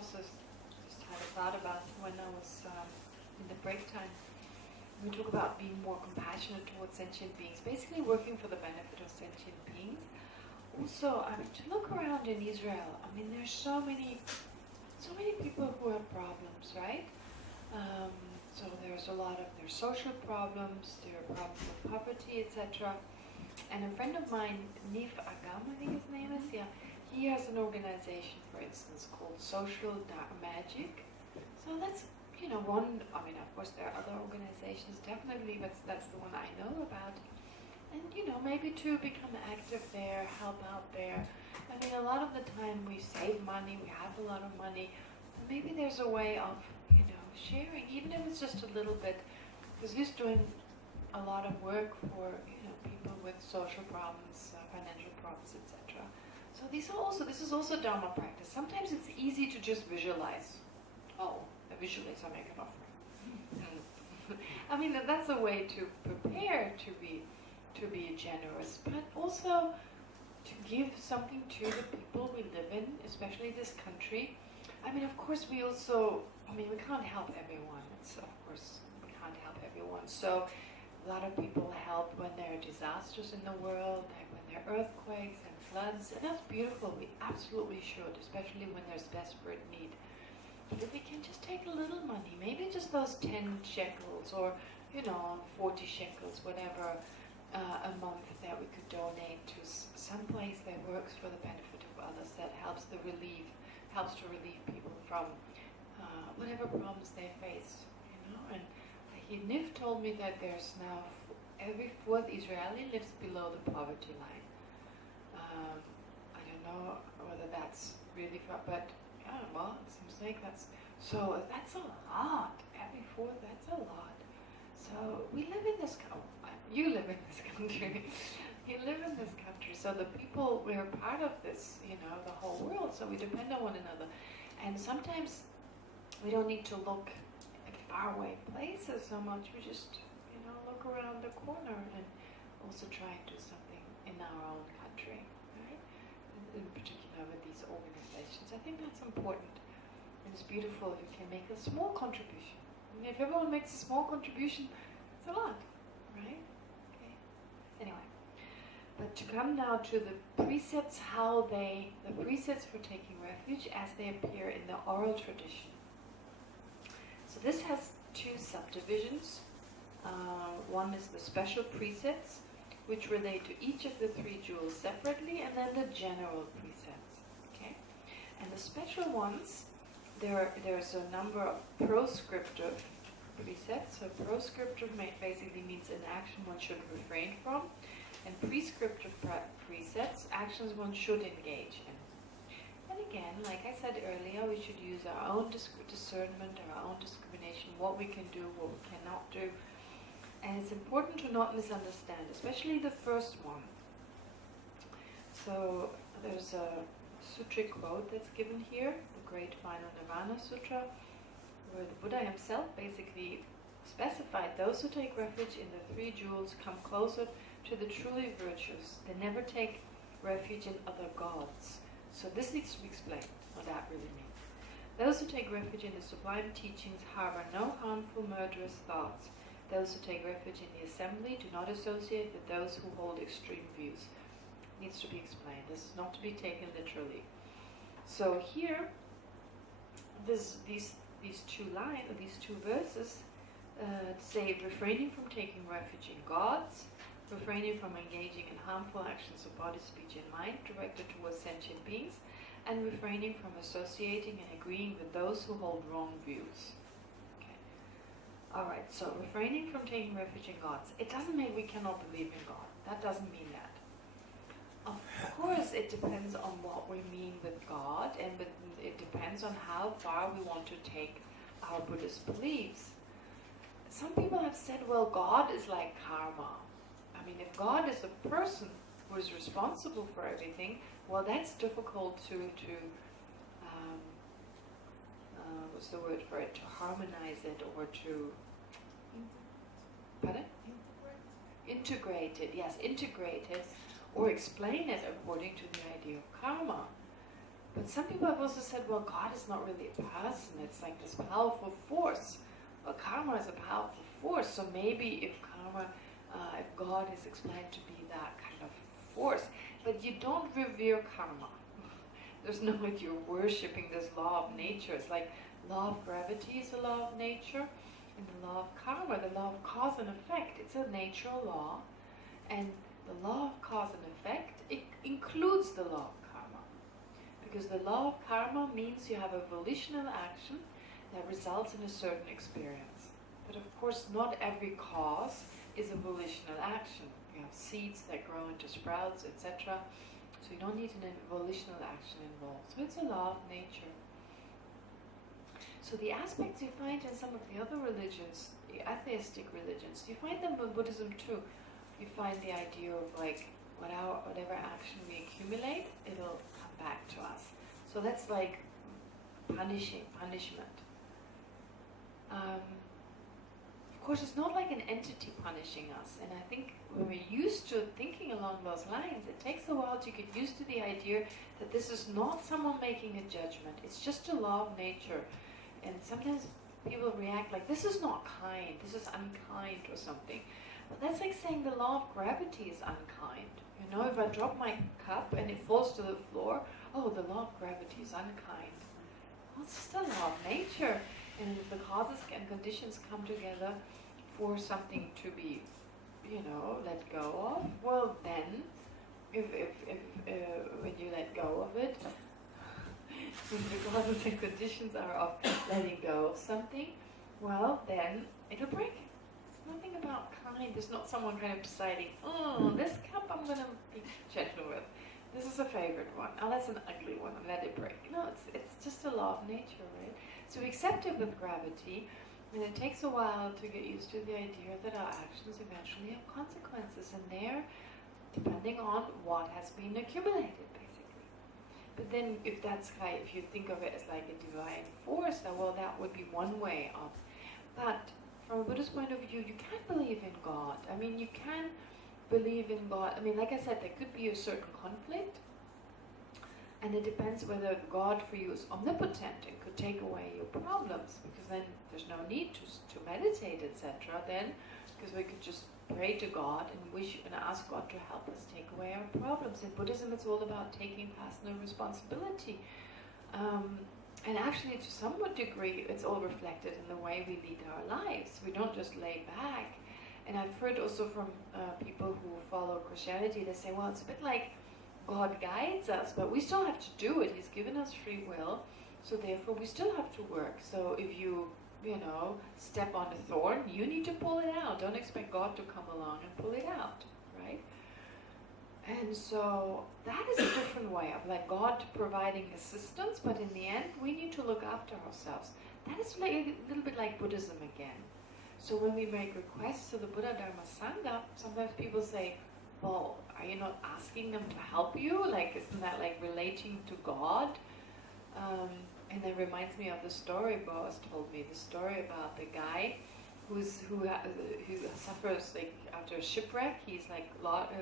also just had a thought about when I was in the break time. We talk about being more compassionate towards sentient beings, basically working for the benefit of sentient beings. Also, I mean, to look around in Israel, I mean, there's so many people who have problems, right? So there's a lot of their social problems, there are problems with poverty, etc. And a friend of mine, Nif Agam, I think his name is, yeah, he has an organization, for instance, called Social Magic. So that's, you know, one, I mean, of course there are other organizations, definitely, but that's the one I know about. And, you know, maybe to become active there, help out there. I mean, a lot of the time we save money, we have a lot of money, but maybe there's a way of, you know, sharing, even if it's just a little bit, because he's doing a lot of work for, you know, people with social problems, financial problems, etc. So this is also Dharma practice. Sometimes it's easy to just visualize. Oh, I visualize, I make an offering. I mean, that's a way to prepare to be generous, but also to give something to the people we live in, especially this country. I mean, of course, we also, I mean, we can't help everyone. It's, of course, we can't help everyone. So a lot of people help when there are disasters in the world, like when there are earthquakes and floods, and that's beautiful. We absolutely should, especially when there's desperate need. But if we can just take a little money, maybe just those 10 shekels or, you know, 40 shekels, whatever, a month that we could donate to some place that works for the benefit of others, that helps to relieve people from whatever problems they face, you know. And Nif told me that there's now every fourth Israeli lives below the poverty line. I don't know whether that's really far, but yeah, well, it seems like that's a lot. Every fourth, that's a lot. So we live in this country. You live in this country. You live in this country. So the people, we're part of this, you know, the whole world. So we depend on one another. And sometimes we don't need to look at faraway places so much. We just, you know, look around the corner and also try and do something in our own country, right? In particular with these organizations. I think that's important. And it's beautiful if you can make a small contribution. I mean, if everyone makes a small contribution, it's a lot, right? Okay. Anyway, but to come now to the precepts, the precepts for taking refuge as they appear in the oral tradition. So this has two subdivisions. One is the special precepts, which relate to each of the three jewels separately, and then the general precepts. Okay, and the special ones, there's a number of proscriptive precepts. So proscriptive basically means an action one should refrain from, and prescriptive precepts, actions one should engage in. And again, like I said earlier, we should use our own discernment, our own discrimination, what we can do, what we cannot do. And it's important to not misunderstand, especially the first one. So there's a sutric quote that's given here, the Great Final Nirvana Sutra, where the Buddha himself basically specified those who take refuge in the three jewels come closer to the truly virtuous. They never take refuge in other gods. So this needs to be explained, what that really means. Those who take refuge in the sublime teachings harbor no harmful, murderous thoughts. Those who take refuge in the assembly do not associate with those who hold extreme views. It needs to be explained. This is not to be taken literally. So here, these two verses say refraining from taking refuge in gods, refraining from engaging in harmful actions of body, speech, and mind directed towards sentient beings, and refraining from associating and agreeing with those who hold wrong views. Okay. Alright, so refraining from taking refuge in gods. It doesn't mean we cannot believe in God. That doesn't mean that. Of course, it depends on what we mean with God, and it depends on how far we want to take our Buddhist beliefs. Some people have said, well, God is like karma. I mean, if God is a person who is responsible for everything, well, that's difficult to what's the word for it? To harmonize it or to... Pardon? Integrate it, yes, integrate it, or explain it according to the idea of karma. But some people have also said, well, God is not really a person, it's like this powerful force. Well, karma is a powerful force, so maybe if karma, if God is explained to be that kind of force, but you don't revere karma. There's no way you're worshipping this law of nature. It's like law of gravity is a law of nature, and the law of karma, the law of cause and effect, it's a natural law, and the law of cause and effect, it includes the law of karma. Because the law of karma means you have a volitional action that results in a certain experience. But of course, not every cause is a volitional action. You have seeds that grow into sprouts, etc. So you don't need a volitional action involved. So it's a law of nature. So the aspects you find in some of the other religions, the atheistic religions, you find them in Buddhism too. You find the idea of like, whatever action we accumulate, it'll come back to us. So that's like punishment. Of course, it's not like an entity punishing us, and I think when we're used to thinking along those lines, it takes a while to get used to the idea that this is not someone making a judgment, it's just a law of nature. And sometimes people react like, this is not kind, this is unkind or something. But that's like saying the law of gravity is unkind. You know, if I drop my cup and it falls to the floor, oh, the law of gravity is unkind. Well, it's still a law of nature. And if the causes and conditions come together for something to be, you know, let go of, well then, if when you let go of it, if the causes and conditions are of letting go of something, well then it'll break. It's nothing about kind. There's not someone kind of deciding, oh, this cup I'm going to be gentle with. This is a favorite one. Oh, that's an ugly one. And let it break. No, it's just a law of nature, right? So we accept it with gravity, and it takes a while to get used to the idea that our actions eventually have consequences, and they're depending on what has been accumulated, basically. But then, if you think of it as like a divine force, then well, that would be one way of. But from a Buddhist point of view, you can't believe in God. I mean, you can believe in God. I mean, like I said, there could be a certain conflict, and it depends whether God for you is omnipotent and could take away your problems, because then there's no need to meditate, etc. Then, because we could just pray to God and wish and ask God to help us take away our problems. In Buddhism, it's all about taking personal responsibility. And actually, to somewhat degree, it's all reflected in the way we lead our lives. We don't just lay back. And I've heard also from people who follow Christianity, they say, well, it's a bit like God guides us, but we still have to do it. He's given us free will, so therefore we still have to work. So if you step on a thorn, you need to pull it out. Don't expect God to come along and pull it out, right? And so that is a different way of like God providing assistance, but in the end, we need to look after ourselves. That is like a little bit like Buddhism again. So when we make requests to the Buddha Dharma Sangha, sometimes people say, well, are you not asking them to help you? Like, isn't that like relating to God? And that reminds me of the story Boaz told me, the story about the guy who suffers like after a shipwreck. He's like caught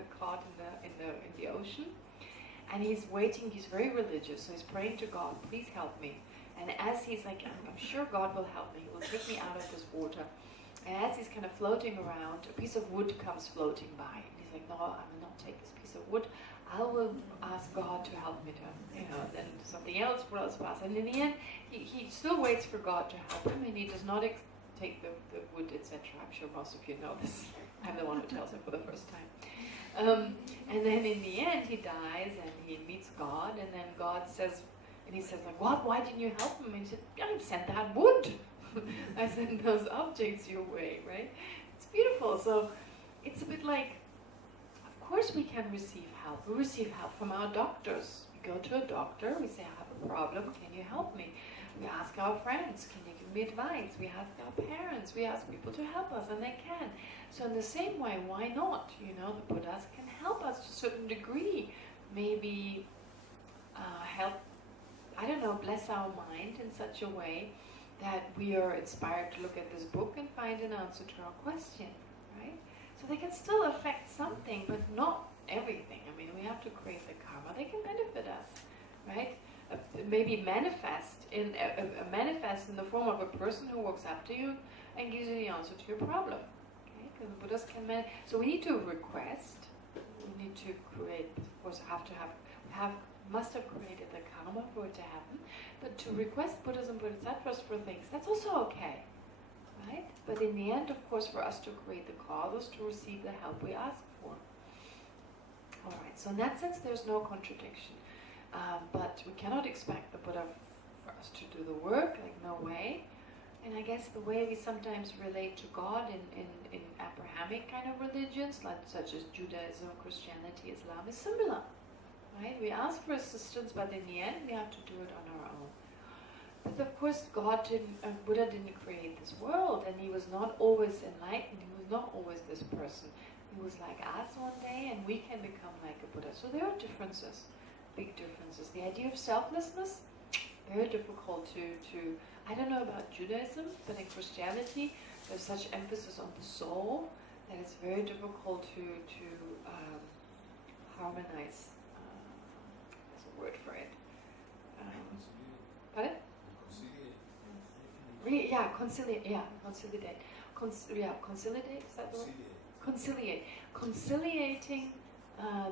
in the ocean, and he's waiting. He's very religious, so he's praying to God, please help me. And as he's like, I'm sure God will help me. He will take me out of this water. And as he's kind of floating around, a piece of wood comes floating by. And he's like, no, I will not take this piece of wood. I will ask God to help me to, then something else will pass. And in the end, he still waits for God to help him, and he does not take the wood, etc. I'm sure most of you know this. I'm the one who tells him for the first time. And then in the end, he dies, and he meets God, and then God says, and he says, like, what? Why didn't you help him? And he said, I sent that wood. I sent those objects your way, right? It's beautiful. So it's a bit like, of course we can receive help. We receive help from our doctors. We go to a doctor, we say, I have a problem, can you help me? We ask our friends, can you give me advice? We ask our parents, we ask people to help us, and they can. So in the same way, why not? The Buddhas can help us to a certain degree. Maybe help, bless our mind in such a way that we are inspired to look at this book and find an answer to our question, right? So they can still affect something, but not everything. I mean, we have to create the karma. They can benefit us, right? maybe manifest in the form of a person who walks up to you and gives you the answer to your problem. Okay, because Buddhas can so we need to request. We need to create. Of course, must have created the karma for it to happen. But to request Buddhas and Bodhisattvas for things, that's also okay, right? But in the end, of course, for us to create the causes to receive the help we ask for. All right. So in that sense, there's no contradiction. But we cannot expect the Buddha for us to do the work, like no way. And I guess the way we sometimes relate to God in Abrahamic kind of religions, like such as Judaism, Christianity, Islam, is similar. Right? We ask for assistance, but in the end, we have to do it on our own. But of course, Buddha didn't create this world, and he was not always enlightened. He was not always this person. He was like us one day, and we can become like a Buddha. So there are differences. Big differences. The idea of selflessness, very difficult to I don't know about Judaism, but in Christianity there's such emphasis on the soul that it's very difficult to harmonize. There's a word for it. Pardon? Conciliate. Consolidate, is that the word? Conciliate. Conciliating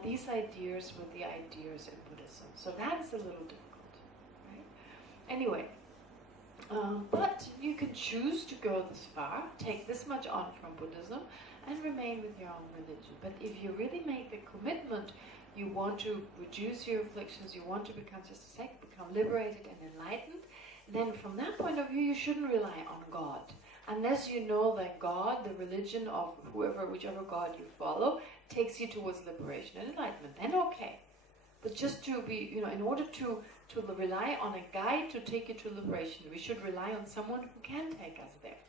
these ideas with the ideas in Buddhism. So that is a little difficult, right? Anyway, but you can choose to go this far, take this much on from Buddhism, and remain with your own religion. But if you really make the commitment, you want to reduce your afflictions, you want to become just a sect, become liberated and enlightened, then from that point of view, you shouldn't rely on God. Unless you know that God, the religion of whichever God you follow, takes you towards liberation and enlightenment, then okay. But just to be, in order to rely on a guide to take you to liberation, we should rely on someone who can take us there.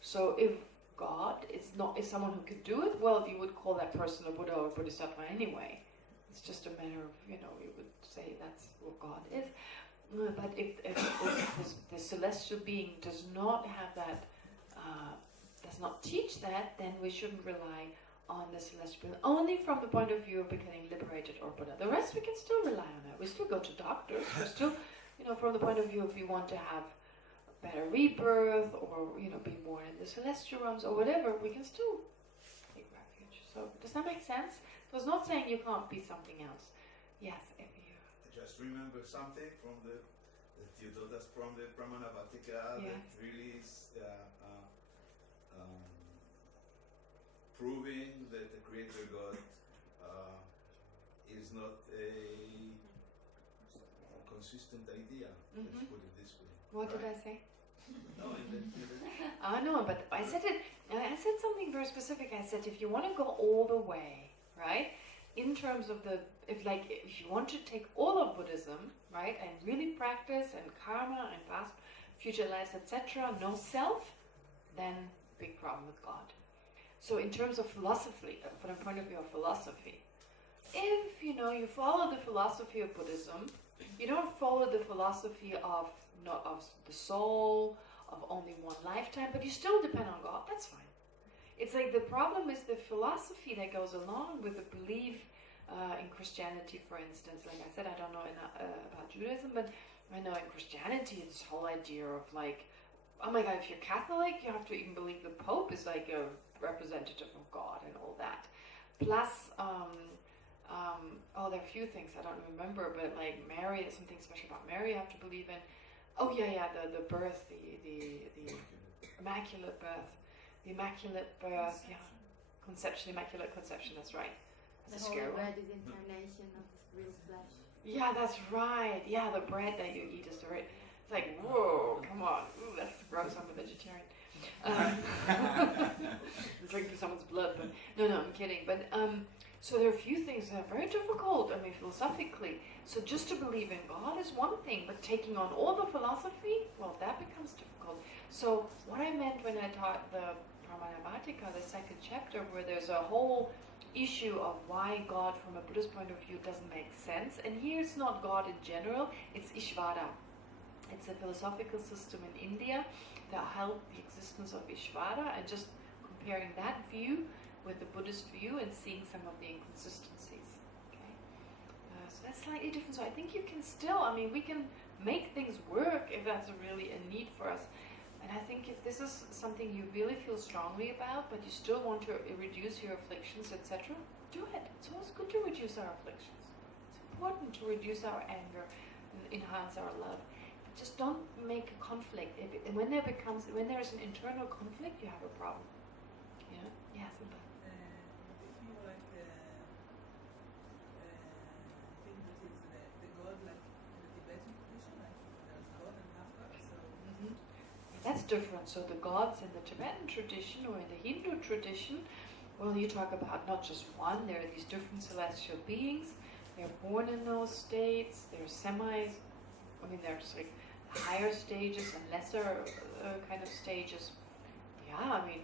So if God is someone who can do it, well, you would call that person a Buddha or a Bodhisattva anyway. It's just a matter of, you would say that's what God is. But if the celestial being does not have that, does not teach that, then we shouldn't rely on the celestial being, only from the point of view of becoming liberated or Buddha. The rest we can still rely on that. We still go to doctors. We're still, from the point of view if we want to have a better rebirth or, be more in the celestial realms or whatever, we can still take refuge. So does that make sense? So it's not saying you can't be something else. Yes, if you... I just remember something from that you told us from the Pramanavartika that really is proving that the Creator God is not a consistent idea. Mm-hmm. Let's put it this way. What did I say? No, no, but I said something very specific. I said if you want to go all the way, right, in terms of if you want to take all of Buddhism, right, and really practice and karma and past, future lives, etc., no self, then big problem with God. So in terms of philosophy, from the point of view of philosophy, if you follow the philosophy of Buddhism, you don't follow the philosophy of the soul, of only one lifetime, but you still depend on God, that's fine. It's like the problem is the philosophy that goes along with the belief in Christianity, for instance. Like I said, I don't know about Judaism, but I know in Christianity it's this whole idea of like, oh my God, if you're Catholic, you have to even believe the Pope is like a representative of God and all that. Plus, there are a few things I don't remember, but like Mary, there's something special about Mary you have to believe in. Oh yeah, the birth, the immaculate birth. The immaculate birth, conception, immaculate conception, that's right. That's the whole bread is incarnation of this real flesh. Yeah, that's right. Yeah, the bread that you eat is the right. It's like, whoa, come on. Ooh, that's gross, I'm a vegetarian. Drinking someone's blood, but no, I'm kidding. But so there are a few things that are very difficult, philosophically. So just to believe in God is one thing, but taking on all the philosophy, well, that becomes difficult. So what I meant when I taught the Pramanavartika, the second chapter, where there's a whole issue of why God from a Buddhist point of view doesn't make sense, and here it's not God in general, it's Ishvara. It's a philosophical system in India that held the existence of Ishvara, and just comparing that view with the Buddhist view and seeing some of the inconsistencies. Okay, so that's slightly different. So I think you can still, we can make things work if that's really a need for us. And I think if this is something you really feel strongly about, but you still want to reduce your afflictions, etc., do it. It's always good to reduce our afflictions. It's important to reduce our anger and enhance our love. But just don't make a conflict. When there is an internal conflict, you have a problem. Yeah? Yes, Simba. If you like think that is the God like in the Tibetan tradition, like there's God and half God, so that's different. So the gods in the Tibetan tradition or in the Hindu tradition, well, you talk about not just one, there are these different celestial beings. They're born in those states. There's there's like higher stages and lesser kind of stages. Yeah, I mean,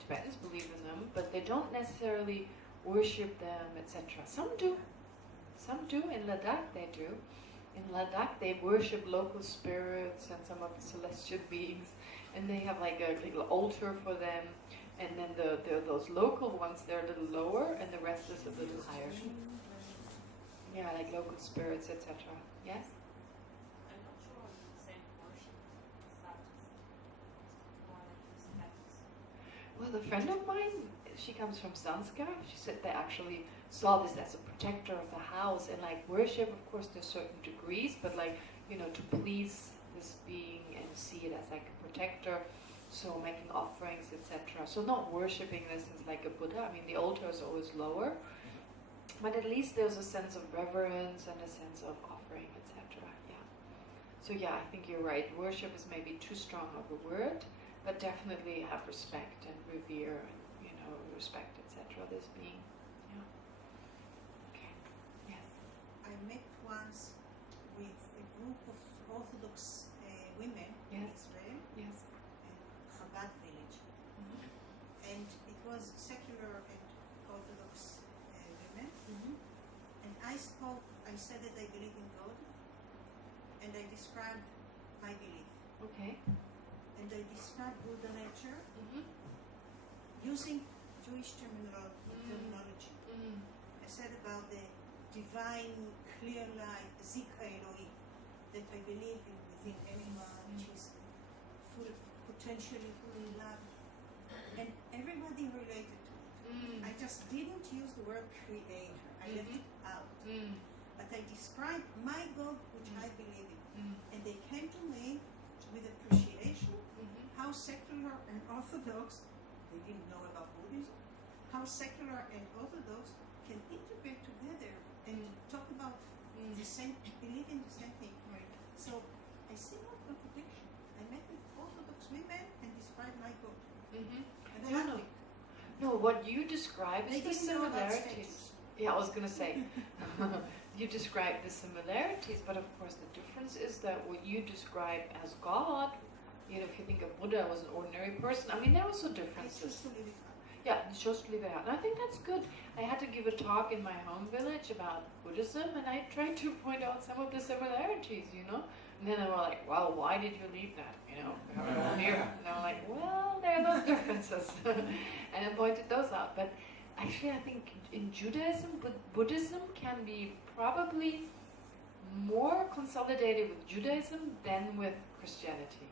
Tibetans believe in them, but they don't necessarily worship them, etc. Some do. Some do. In Ladakh, they do. In Ladakh, they worship local spirits and some of the celestial beings, and they have like a little altar for them. And then those local ones, they're a little lower, and the rest is a little higher. Yeah, like local spirits, etc. Yes? I'm not sure on the same worship status. It's more like respect. Well, a friend of mine, she comes from Sanskar. She said they actually saw this as a protector of the house, and like worship, of course, there's certain degrees, but like, to please this being and see it as like a protector. So making offerings, etc. So not worshipping this as like a Buddha. I mean, the altar is always lower, but at least there's a sense of reverence and a sense of offering, etc. Yeah. So yeah, I think you're right. Worship is maybe too strong of a word, but definitely have respect and revere and respect, etc. This being. Yeah. Okay. Yes. I met once with a group of Orthodox women in Yes. Israel. Yes. Chabad village, and it was secular and Orthodox women. And I said that I believe in God, and I described my belief. Okay. And I described Buddha nature using Jewish terminology. I said about the divine, clear light, Zika Elohim, that I believe in within anyone, which is potentially full of love, and everybody related to it. I just didn't use the word creator. I left it out. But I described my God, which I believe in. And they came to me with appreciation how secular and Orthodox, they didn't know about Buddhism, how secular and Orthodox can integrate together and talk about the same, believe in the same thing. Right. So I see no contradiction. I met with Orthodox women and described my God. And they loved it. No, what you describe They is the didn't know about similarities. Yeah, I was going to say, you describe the similarities, but of course the difference is that what you describe as God, if you think of Buddha was an ordinary person, I mean, there are also I differences. choose to leave it out. Yeah, you chose to leave it out. And I think that's good. I had to give a talk in my home village about Buddhism, and I tried to point out some of the similarities, And then they were like, well, why did you leave that? We have it all here. And they were like, well, there are those differences. And I pointed those out. But actually, I think in Judaism, Buddhism can be probably more consolidated with Judaism than with Christianity.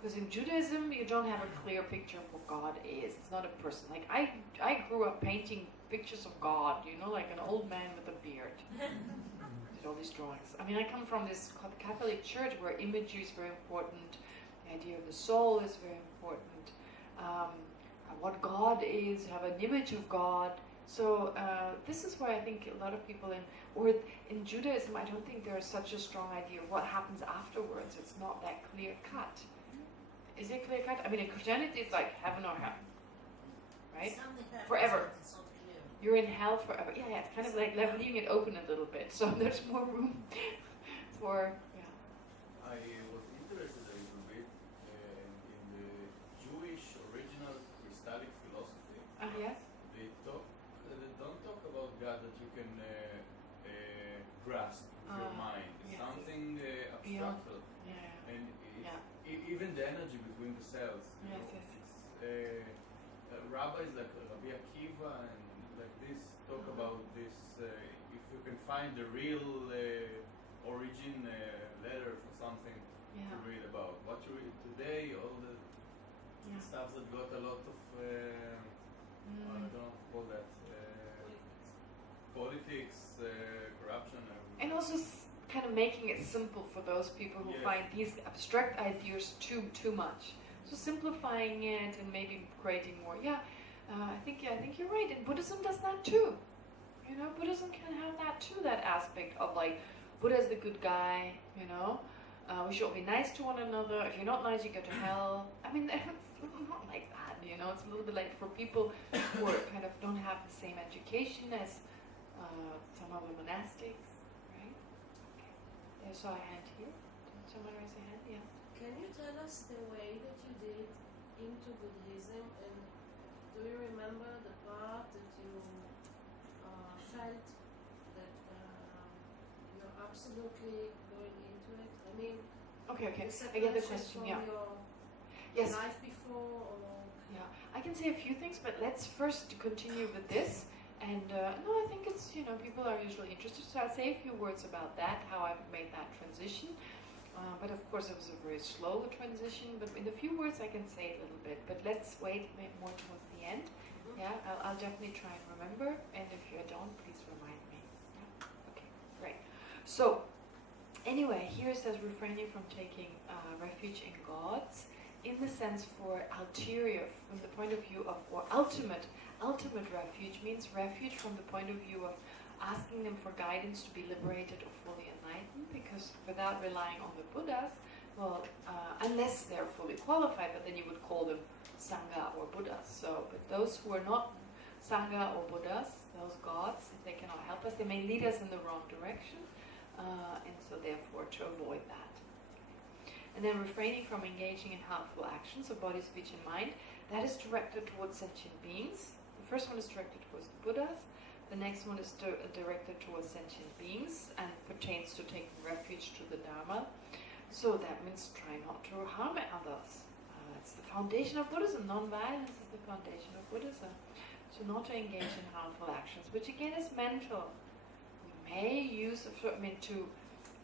Because in Judaism, you don't have a clear picture of what God is. It's not a person. Like, I grew up painting pictures of God, like an old man with a beard. Did all these drawings. I mean, I come from this Catholic church where imagery is very important. The idea of the soul is very important. What God is, have an image of God. So this is why I think a lot of people in Judaism, I don't think there's such a strong idea of what happens afterwards. It's not that clear cut. Is it clear cut? I mean, in Christianity, it's like heaven or hell, right? Forever. You're in hell forever. Yeah, it's kind of like leaving it open a little bit, so there's more room for. I was interested a little bit in the Jewish original Christalic philosophy. Yes. They don't talk about God that you can grasp with your mind. It's something abstracted. Yeah. And even the energy between the cells. Yes. Rabbis like Rabbi Akiva and like this talk about this. If you can find the real origin letters or something to read about. What you read today, all the stuff that got a lot of I don't know call that politics, corruption, and also kind of making it simple for those people who find these abstract ideas too much. So simplifying it and maybe creating more. I think you're right. And Buddhism does that too. You know, Buddhism can have that too. That aspect of like Buddha's the good guy. You know, we should all be nice to one another. If you're not nice, you go to hell. I mean, it's not like that. You know, it's a little bit like for people who are kind of don't have the same education as some of the monastics, right? Okay. I saw a hand here. Did someone raise a hand? Yeah. Can you tell us the way that you did into Buddhism, and do you remember the part that you felt that you're absolutely going into it? I mean, okay. the I get the separation question. from Yeah. your life before, or I can say a few things, but let's first continue with this. And no, I think it's, you know, people are usually interested, so I'll say a few words about that, how I've made that transition. But of course it was a very slow transition, but in a few words I can say a little bit. But let's wait more towards the end. Yeah, I'll definitely try and remember, and if you don't, please remind me. Yeah? Okay, great. So, anyway, here it says refraining from taking refuge in gods, in the sense for ulterior, from the point of view of, or ultimate refuge means refuge from the point of view of asking them for guidance to be liberated or fully enlightened, because without relying on the Buddhas, well, unless they're fully qualified, but then you would call them Sangha or Buddhas. So, but those who are not Sangha or Buddhas, those gods, if they cannot help us, they may lead us in the wrong direction, and so therefore to avoid that. And then refraining from engaging in harmful actions of body, speech, and mind, that is directed towards sentient beings. The first one is directed towards the Buddhas. The next one is directed towards sentient beings and pertains to taking refuge to the Dharma. So that means try not to harm others. It's the foundation of Buddhism. Non-violence is the foundation of Buddhism. So not to engage in harmful actions, which again is mental. We may use to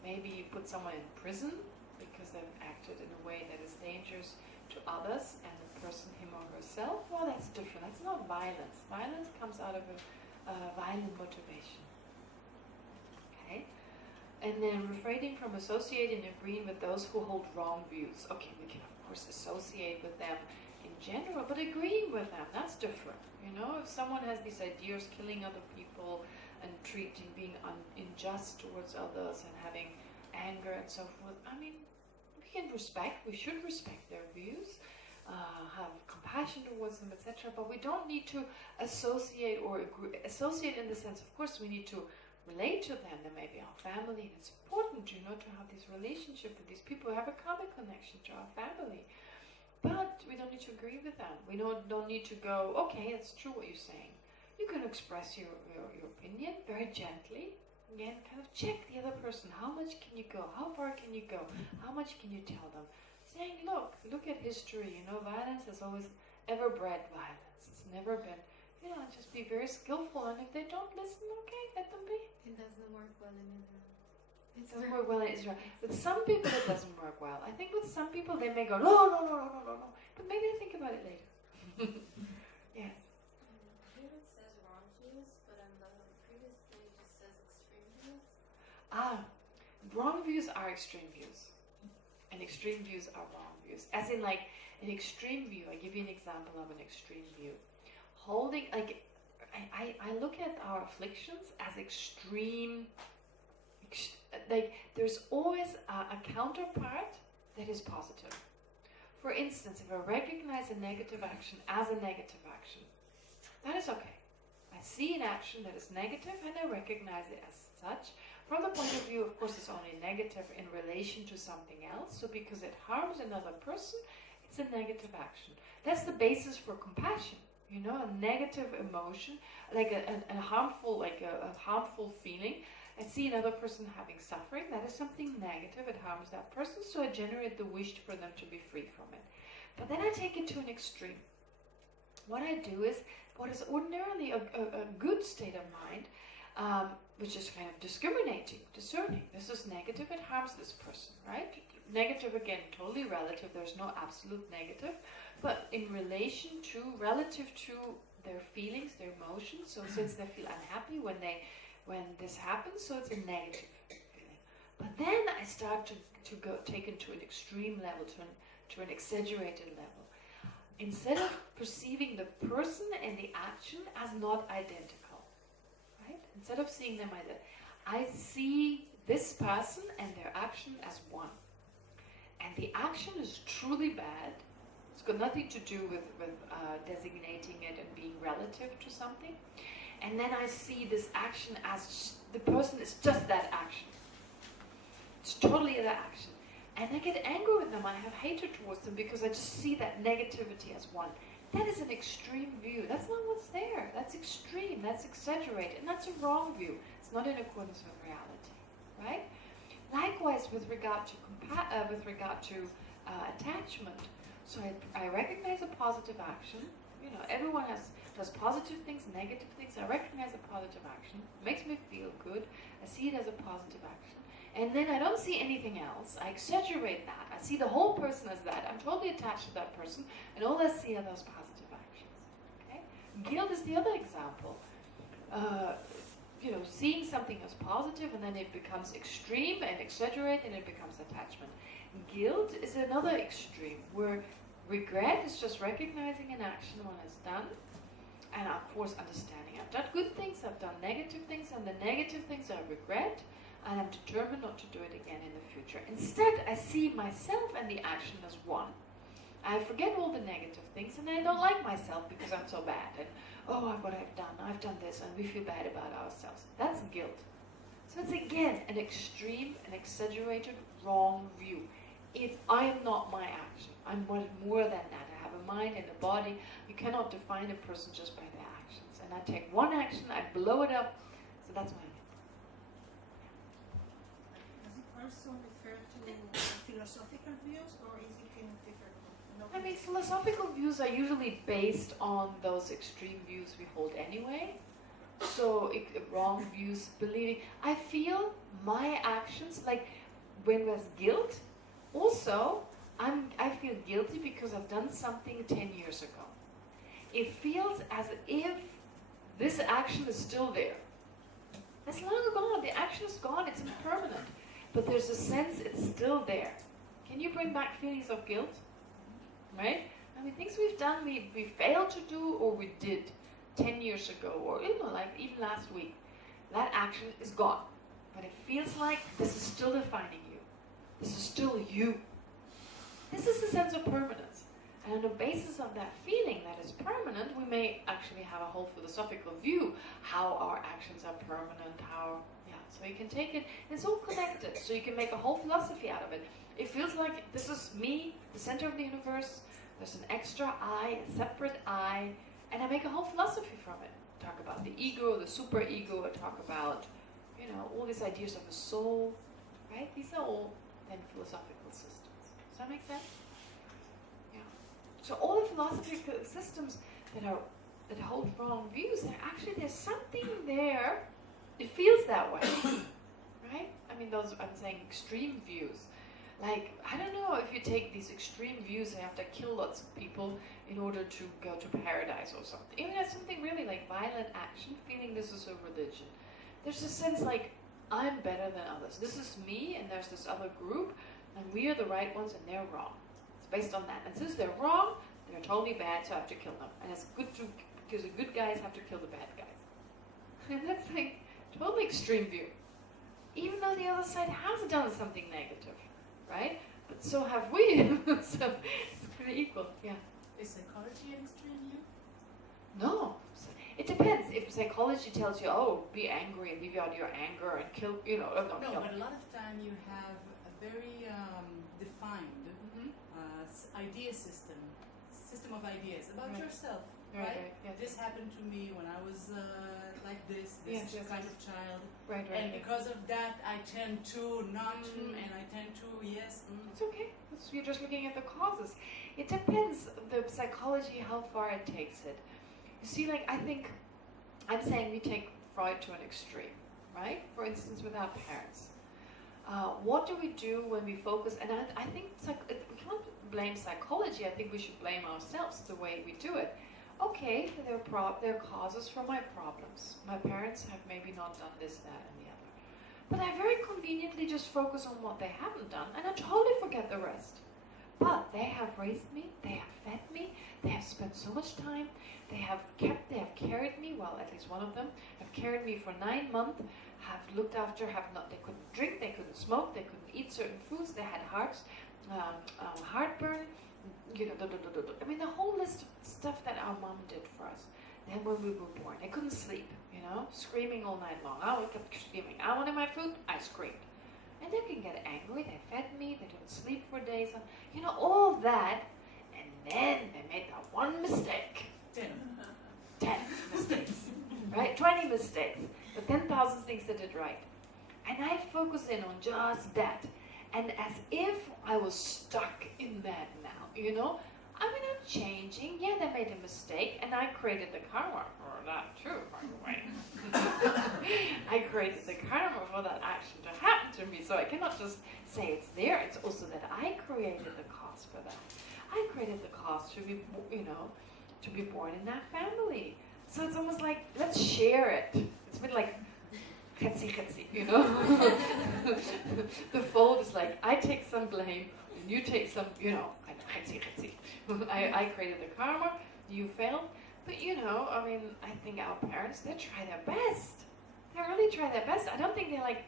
maybe put someone in prison because they've acted in a way that is dangerous to others and the person, him or herself. Well, that's different. That's not violence. Violence comes out of a violent motivation. Okay? And then refraining from associating and agreeing with those who hold wrong views. Okay, we can of course associate with them in general, but agreeing with them, that's different. You know, if someone has these ideas, killing other people and being unjust towards others and having anger and so forth, I mean, we should respect their views, have compassion towards them, etc. But we don't need to associate or agree. Associate in the sense, of course, we need to relate to them. They may be our family. It's important, you know, to have this relationship with these people who have a common connection to our family. But we don't need to agree with them. We don't need to go, okay, it's true what you're saying. You can express your opinion very gently. Again, kind of check the other person. How much can you go? How far can you go? How much can you tell them? Saying, look at history. You know, violence has always ever bred violence. It's never been, you know, just be very skillful. And if they don't listen, okay, let them be. It doesn't work well in Israel. It doesn't work well in Israel. With some people, it doesn't work well. I think with some people, they may go, no. But maybe they think about it later. Yes. Here it says wrong views, but on the previous page it says extreme views. Wrong views are extreme views. And extreme views are wrong views. As in, like, an extreme view, I give you an example of an extreme view. Holding, like, I look at our afflictions as extreme, like, there's always a counterpart that is positive. For instance, if I recognize a negative action as a negative action, that is okay. I see an action that is negative and I recognize it as such. From the point of view, of course, it's only negative in relation to something else. So because it harms another person, it's a negative action. That's the basis for compassion. You know, a negative emotion, like a harmful, like a harmful feeling. I see another person having suffering. That is something negative. It harms that person. So I generate the wish for them to be free from it. But then I take it to an extreme. What I do is, what is ordinarily a good state of mind, which is kind of discriminating, discerning. This is negative, it harms this person, right? Negative, again, totally relative. There's no absolute negative, but in relation to, relative to their feelings, their emotions. So since they feel unhappy when this happens, so it's a negative feeling. But then I start to go take it to an extreme level, to an exaggerated level. Instead of perceiving the person and the action as not identical, right? Instead of seeing them as I see this person and their action as one. And the action is truly bad. It's got nothing to do with designating it and being relative to something. And then I see this action as the person is just that action. It's totally that action. And I get angry with them. I have hatred towards them because I just see that negativity as one. That is an extreme view. That's not what's there. That's extreme. That's exaggerated. And that's a wrong view. It's not in accordance with reality, right? Likewise, with regard to attachment. So I recognize a positive action. You know, everyone does positive things, negative things. I recognize a positive action. It makes me feel good. I see it as a positive action. And then I don't see anything else. I exaggerate that. I see the whole person as that. I'm totally attached to that person. And all I see are those positive actions. Okay? Guilt is the other example. You know, seeing something as positive and then it becomes extreme and exaggerate and it becomes attachment. Guilt is another extreme where regret is just recognizing an action one has done and of course understanding I've done good things, I've done negative things, and the negative things I regret and I'm determined not to do it again in the future. Instead, I see myself and the action as one. I forget all the negative things and I don't like myself because I'm so bad and oh, what I've done this, and we feel bad about ourselves. That's guilt. So it's again an extreme, an exaggerated, wrong view. I am not my action. I'm more than that. I have a mind and a body. You cannot define a person just by their actions. And I take one action, I blow it up, so that's my guilt. Does it also refer to philosophical views, or is it in different? I mean, philosophical views are usually based on those extreme views we hold anyway. So, wrong views, believing. I feel my actions, like when there's guilt, also, I feel guilty because I've done something 10 years ago. It feels as if this action is still there. It's long gone. The action is gone. It's impermanent. But there's a sense it's still there. Can you bring back feelings of guilt? Right? I mean, things we've done, we failed to do, or we did 10 years ago, or like even last week. That action is gone. But it feels like this is still defining you. This is still you. This is a sense of permanence. And on the basis of that feeling that is permanent, we may actually have a whole philosophical view how our actions are permanent, so you can take it, it's all connected, so you can make a whole philosophy out of it. It feels like this is me, the center of the universe, there's an extra I, a separate I, and I make a whole philosophy from it. I talk about the ego, the superego, I talk about, all these ideas of the soul, right? These are all then philosophical systems. Does that make sense? Yeah. So all the philosophical systems that hold wrong views, there's something there. It feels that way, right? I mean, those, I'm saying extreme views. Like, I don't know if you take these extreme views and you have to kill lots of people in order to go to paradise or something. Even that's something really like violent action, feeling this is a religion. There's a sense like, I'm better than others. This is me and there's this other group and we are the right ones and they're wrong. It's based on that. And since they're wrong, they're totally bad, so I have to kill them. And it's good because the good guys have to kill the bad guys. And that's like, totally extreme view. Even though the other side has done something negative, right? But so have we. So it's pretty equal, yeah. Is psychology an extreme view? No. It depends. If psychology tells you, oh, be angry and leave out your anger and kill, No, but a lot of time you have a very defined idea system of ideas about yourself. Right? Yes. This happened to me when I was like this kind of child. Right. And because of that, I tend to not, and I tend to, yes. It's okay. You're just looking at the causes. It depends, the psychology, how far it takes it. You see, like, I'm saying we take Freud to an extreme, right? For instance, with our parents. What do we do when we focus? And I think we can't blame psychology. I think we should blame ourselves the way we do it. Okay, there are causes for my problems. My parents have maybe not done this, that, and the other. But I very conveniently just focus on what they haven't done, and I totally forget the rest. But they have raised me, they have fed me, they have spent so much time, they have carried me, well, at least one of them, have carried me for 9 months, have looked after, they couldn't drink, they couldn't smoke, they couldn't eat certain foods, they had heartburn, I mean, the whole list of stuff that our mom did for us. Then when we were born, they couldn't sleep, screaming all night long. I kept screaming. I wanted my food, I screamed. And they can get angry, they fed me, they didn't sleep for days, all that. And then they made that one mistake. 10 mistakes, right? 20 mistakes, but 10,000 things they did right. And I focus in on just that. And as if I was stuck in that now, I mean, I'm changing. Yeah, they made a mistake, and I created the karma for that too, by the way. I created the karma for that action to happen to me, so I cannot just say it's there. It's also that I created the cause for that. I created the cause to be, to be born in that family. So it's almost like, let's share it. It's a bit like chetzi, The fold is like, I take some blame, and you take some, chetzi. I created the karma, you failed. But I mean, I think our parents, they try their best. They really try their best. I don't think they're like,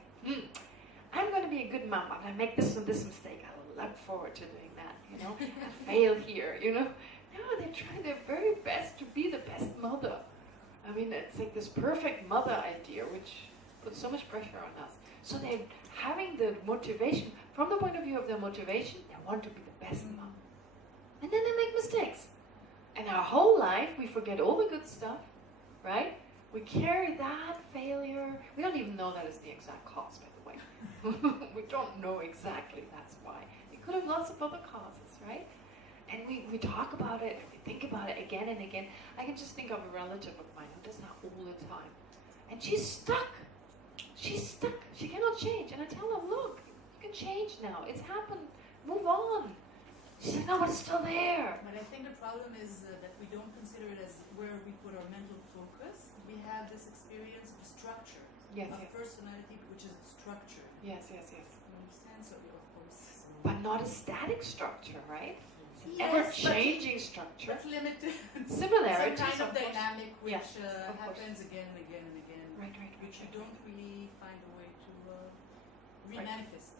I'm going to be a good mom. I'm going to make this and this mistake. I look forward to doing that, I fail here, No, they try their very best to be the best mother. I mean, it's like this perfect mother idea, which puts so much pressure on us. So they're having the motivation, from the point of view of their motivation, they want to be the best mom. And then they make mistakes. And our whole life, we forget all the good stuff, right? We carry that failure. We don't even know that is the exact cause, by the way. We don't know exactly that's why. It could have lots of other causes, right? And we talk about it, and we think about it again and again. I can just think of a relative of mine who does that all the time. And she's stuck. She's stuck. She cannot change. And I tell her, look, you can change now. It's happened. Move on. She said, no, but it's still there. But I think the problem is that we don't consider it as where we put our mental focus. We have this experience of structure, of personality, which is structure. Yes. You understand? So, of course. But not a static structure, right? Yes, ever-changing structure. But limited. Similarities, some kind of course. dynamic which of happens again and again and again. Right. Which you don't really find a way to re-manifest.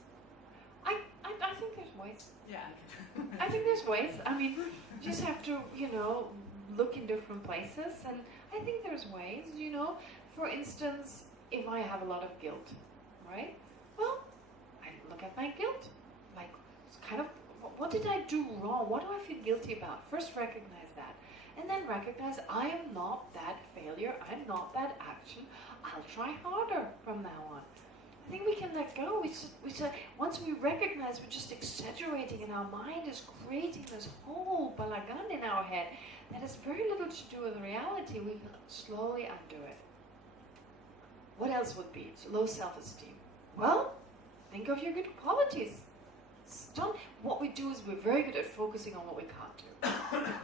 I think there's ways. Yeah. I think there's ways. I mean, you just have to, look in different places. And I think there's ways, For instance, if I have a lot of guilt, right? Well, I look at my guilt. Like, it's kind of, what did I do wrong? What do I feel guilty about? First recognize that. And then recognize I am not that failure. I'm not that action. I'll try harder from now on. I think we can let go. Once we recognize we're just exaggerating and our mind is creating this whole balagan in our head that has very little to do with reality, we can slowly undo it. What else would be? It's low self-esteem. Well, think of your good qualities. What we do is we're very good at focusing on what we can't do.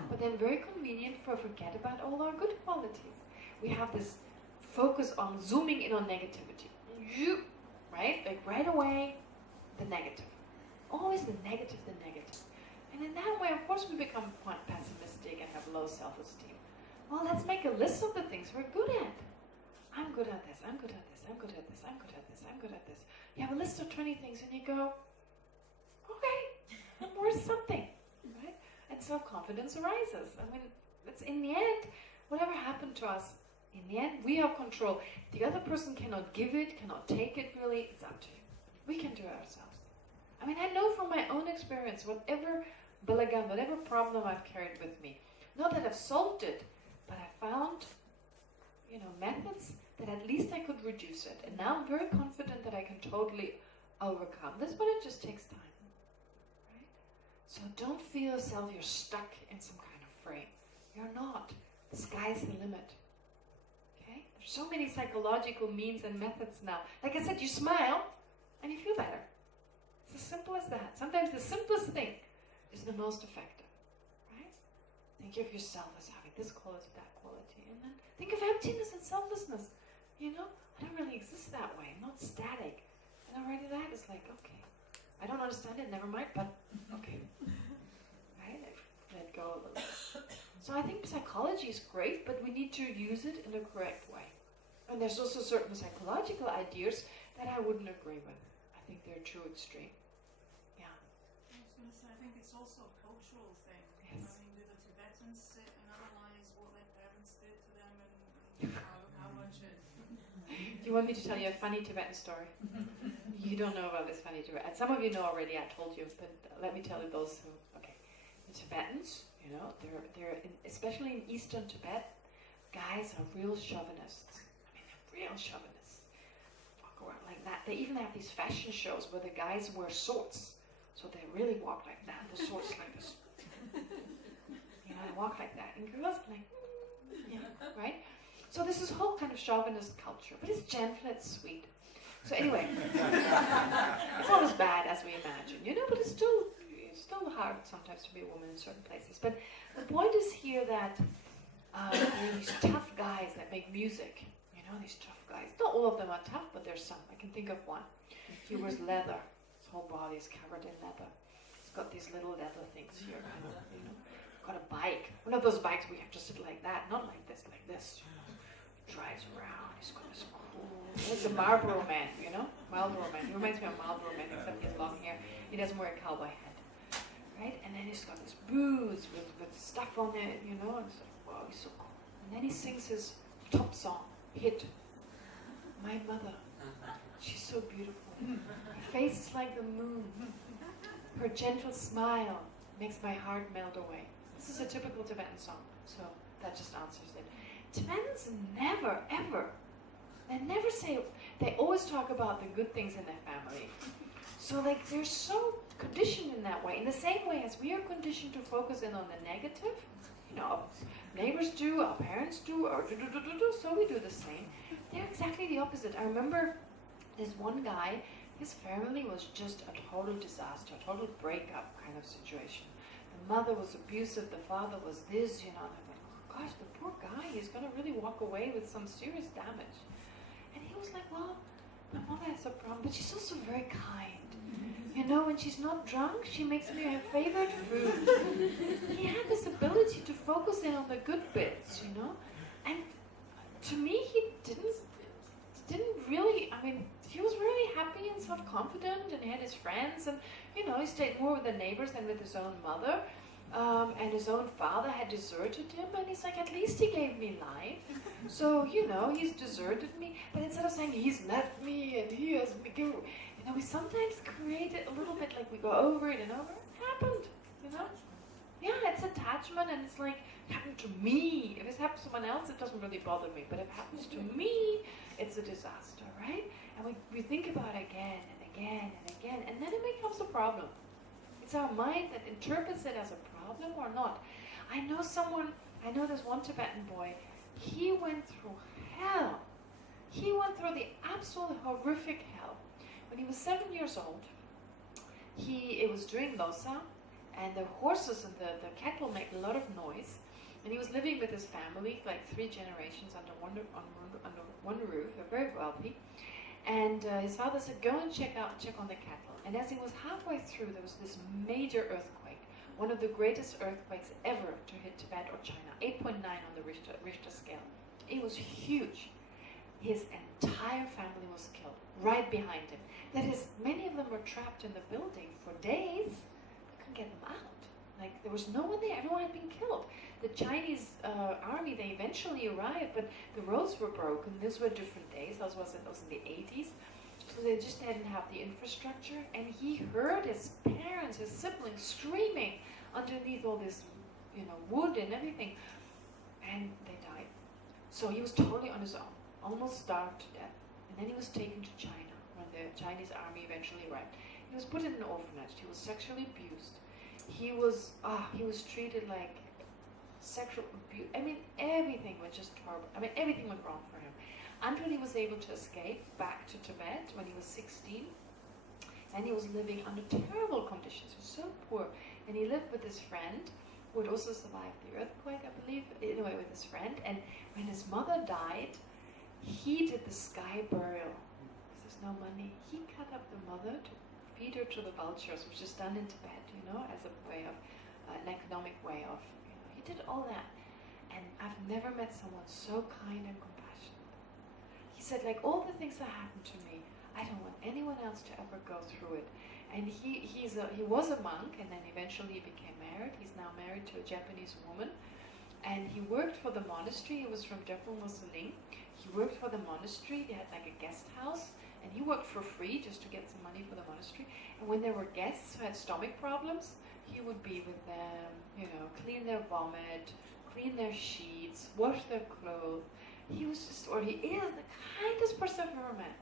But then very convenient for forget about all our good qualities. We have this focus on zooming in on negativity. Right? Like right away, the negative. Always the negative. And in that way, of course, we become quite pessimistic and have low self-esteem. Well, let's make a list of the things we're good at. I'm good at this, I'm good at this, I'm good at this, I'm good at this, I'm good at this. You have a list of 20 things and you go, okay, I'm worth something, right? And self-confidence arises. I mean, it's in the end, whatever happened to us, in the end, we have control. The other person cannot give it, cannot take it, really. It's up to you. We can do it ourselves. I mean, I know from my own experience, whatever balagan, whatever problem I've carried with me, not that I've solved it, but I found, methods that at least I could reduce it. And now I'm very confident that I can totally overcome this, but it just takes time. Right? So don't feel yourself you're stuck in some kind of frame. You're not. The sky's the limit. so many psychological means and methods now. Like I said, you smile and you feel better. It's as simple as that. Sometimes the simplest thing is the most effective, right? Think of yourself as having this quality, that quality, and then think of emptiness and selflessness. You know, I don't really exist that way. I'm not static. And already that is like, okay, I don't understand it, never mind, but okay. Right? Let go a little bit. So I think psychology is great, but we need to use it in the correct way. And there's also certain psychological ideas that I wouldn't agree with. I think they're too extreme. Yeah. I was going to say, I think it's also a cultural thing. Yes. I mean, do the Tibetans sit and analyze what their parents did to them and how much it... Do you want me to tell you a funny Tibetan story? You don't know about this funny Tibetan. Some of you know already, I told you, but let me tell you those who... Okay. The Tibetans, you know, they're especially in eastern Tibet, guys are real chauvinists. I mean, they're real chauvinists. Walk around like that. They even have these fashion shows where the guys wear swords. So they really walk like that. The swords like this. You know, they walk like that. And girls are like, yeah, right? So this is whole kind of chauvinist culture, but it's gentle, it's sweet. So anyway, it's not as bad as we imagine, you know, but it's still hard sometimes to be a woman in certain places. But the point is here that there are these tough guys that make music, you know, these tough guys. Not all of them are tough, but there's some. I can think of one. He wears leather. His whole body is covered in leather. He's got these little leather things here, kind of, you know. Got a bike. One of those bikes where you have to sit like that, not like this, you know. Drives around. He's got this cool... Like the Marlboro Man, you know? Marlboro Man. He reminds me of Marlboro Man, except he has long hair. He doesn't wear a cowboy hat. Right? And then he's got this boots with stuff on it, you know? And it's like, wow, he's so cool. And then he sings his top song, hit, My Mother. She's so beautiful. Her face is like the moon. Her gentle smile makes my heart melt away. This is a typical Tibetan song, so that just answers it. Tibetans never, ever, they never say, they always talk about the good things in their family. So like they're so conditioned in that way, in the same way as we are conditioned to focus in on the negative. You know, neighbors do, our parents do, or so we do the same. They're exactly the opposite. I remember this one guy, his family was just a total disaster, a total breakup kind of situation. The mother was abusive, the father was this, you know. Gosh, the poor guy, he's going to really walk away with some serious damage. And he was like, well, my mother has a problem, but she's also very kind. You know, when she's not drunk, she makes me her favorite food. He had this ability to focus in on the good bits, you know. And to me, he didn't really, I mean, he was really happy and self-confident and he had his friends and, you know, he stayed more with the neighbors than with his own mother. And his own father had deserted him, and he's like, at least he gave me life. So, you know, he's deserted me. But instead of saying, he's left me and he has become, you know, we sometimes create it a little bit like we go over it and over. It happened, you know? Yeah, it's attachment, and it's like, it happened to me. If it happens to someone else, it doesn't really bother me. But if it happens to me, it's a disaster, right? And we think about it again and again and again, and then it becomes a problem. It's our mind that interprets it as a problem or not. I know there's one Tibetan boy, he went through hell. He went through the absolute horrific hell. When he was 7 years old, it was during Losar, and the horses and the cattle made a lot of noise, and he was living with his family, like 3 generations under one roof. They're very wealthy. And his father said, go and check on the cattle. And as he was halfway through, there was this major earthquake, one of the greatest earthquakes ever to hit Tibet or China, 8.9 on the Richter scale. It was huge. His entire family was killed, right behind him. That is, many of them were trapped in the building for days. They couldn't get them out. Like, there was no one there. Everyone had been killed. The Chinese army, they eventually arrived, but the roads were broken. These were different days. Those was in the 80s. So they just didn't have the infrastructure. And he heard his parents, his siblings screaming underneath all this, you know, wood and everything. And they died. So he was totally on his own, almost starved to death. And then he was taken to China when the Chinese army eventually arrived. He was put in an orphanage. He was sexually abused. He was treated like sexual abuse. I mean, everything was just horrible. I mean, everything went wrong for him. and when he was able to escape back to Tibet when he was 16, and he was living under terrible conditions. He was so poor, and he lived with his friend who had also survived the earthquake, I believe, anyway, with his friend. And when his mother died, he did the sky burial because there's no money. He cut up the mother to feed her to the vultures, which is done in Tibet, as a way of an economic way of, he did all that. And I've never met someone so kind and compassionate. He said, like, all the things that happened to me, I don't want anyone else to ever go through it. And he was a monk, and then eventually he became married. He's now married to a Japanese woman. And he worked for the monastery. He was from Japan Muslim. He worked for the monastery. They had like a guest house. And he worked for free just to get some money for the monastery. And when there were guests who had stomach problems, he would be with them, clean their vomit, clean their sheets, wash their clothes. He was just, or he is the kindest person I've ever met.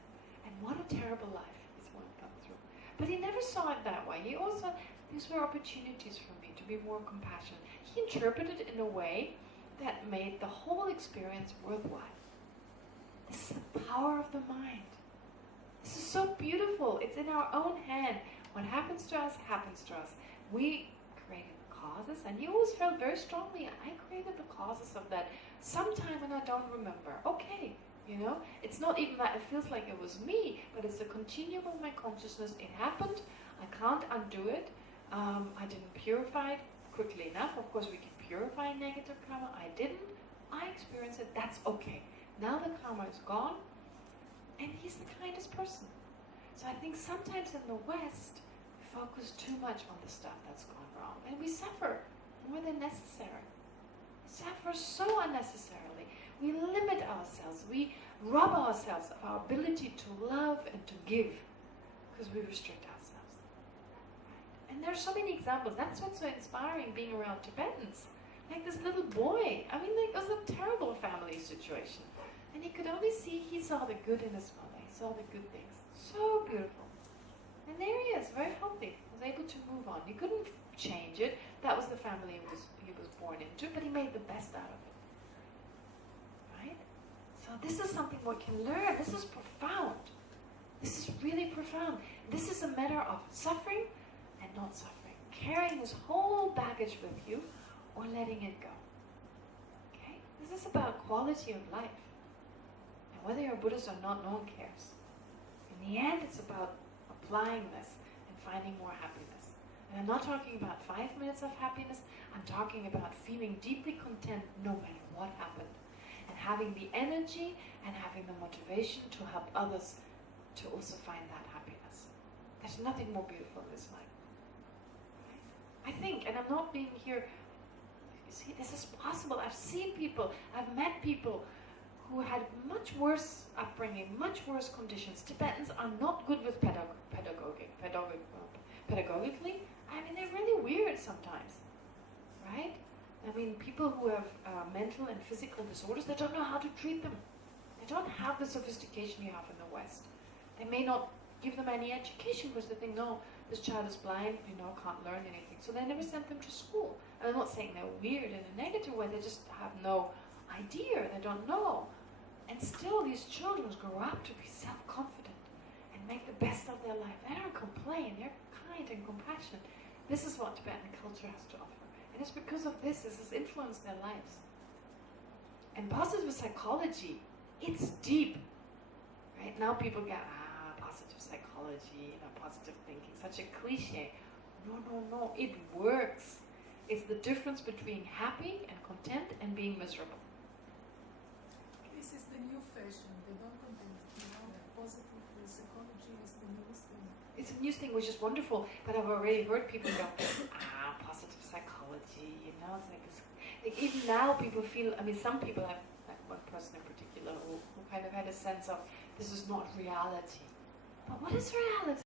And what a terrible life he's going to come through. But he never saw it that way. He also, these were opportunities for me to be more compassionate. He interpreted it in a way that made the whole experience worthwhile. This is the power of the mind. This is so beautiful. It's in our own hand. What happens to us, happens to us. We created the causes, and he always felt very strongly, I created the causes of that sometime when I don't remember. Okay, it's not even that it feels like it was me, but it's a continuum of my consciousness. It happened. I can't undo it. I didn't purify it quickly enough. Of course, we can purify negative karma. I didn't. I experienced it. That's okay. Now the karma is gone, and he's the kindest person. So I think sometimes in the West, we focus too much on the stuff that's gone wrong, and we suffer more than necessary. We suffer so unnecessarily. We limit ourselves. We rob ourselves of our ability to love and to give because we restrict ourselves. Right? And there are so many examples. That's what's so inspiring being around Tibetans. Like this little boy. I mean, like, it was a terrible family situation. And he could only see, he saw the good in his mother. He saw the good things. So beautiful. And there he is, very healthy. Was able to move on. He couldn't change it. That was the family he was born into, but he made the best out of it. Right? So this is something we can learn. This is profound. This is really profound. This is a matter of suffering and not suffering. Carrying this whole baggage with you or letting it go. Okay? This is about quality of life. And whether you're Buddhist or not, no one cares. In the end, it's about applying this and finding more happiness. And I'm not talking about 5 minutes of happiness. I'm talking about feeling deeply content no matter what happened. And having the energy and having the motivation to help others to also find that happiness. There's nothing more beautiful in this life. Right? I think, and I'm not being here, you see, this is possible. I've seen people, I've met people who had much worse upbringing, much worse conditions. Tibetans are not good with pedagogically. I mean, they're really weird sometimes, right? I mean, people who have mental and physical disorders, they don't know how to treat them. They don't have the sophistication you have in the West. They may not give them any education because they think, no, this child is blind, can't learn anything. So they never sent them to school. And I'm not saying they're weird in a negative way, they just have no idea, they don't know. And still these children grow up to be self-confident and make the best of their life. They don't complain, they're kind and compassionate. This is what Tibetan culture has to offer. And it's because of this has influenced their lives. And positive psychology, it's deep. Right? Now people get, positive psychology, positive thinking, such a cliche. No, it works. It's the difference between happy and content and being miserable. This is the new fashion. They don't condemn it. Positive psychology is the newest thing. It's a new thing, which is wonderful, but I've already heard people go, positive psychology, it's like even now people feel, some people have, like one person in particular, who kind of had a sense of, this is not reality. But what is reality?